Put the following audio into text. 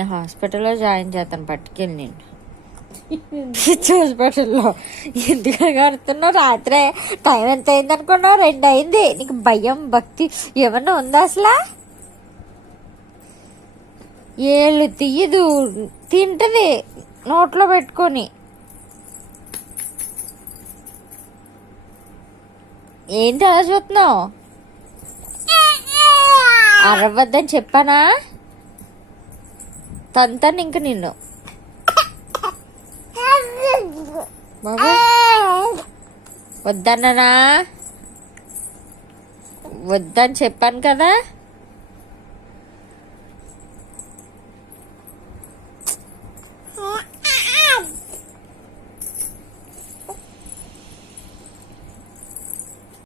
నేను హాస్పిటల్లో జాయిన్ చేస్తాను, పట్టుకెళ్ళి నేను హాస్పిటల్లో. ఎందుకు కడుతున్నావు? రాత్రే టైం ఎంత అయింది అనుకున్నావు? 2 అయింది. నీకు భయం భక్తి ఏమన్నా ఉందా అసలు? ఏళ్ళు తీయదు, తింటది నోట్లో పెట్టుకొని. ఏంటి అలా చూస్తున్నావు? అరవద్దని చెప్పానా? తంతాను ఇంక నిన్ను. బాబు వద్దన్నా, వద్దని చెప్పాను కదా.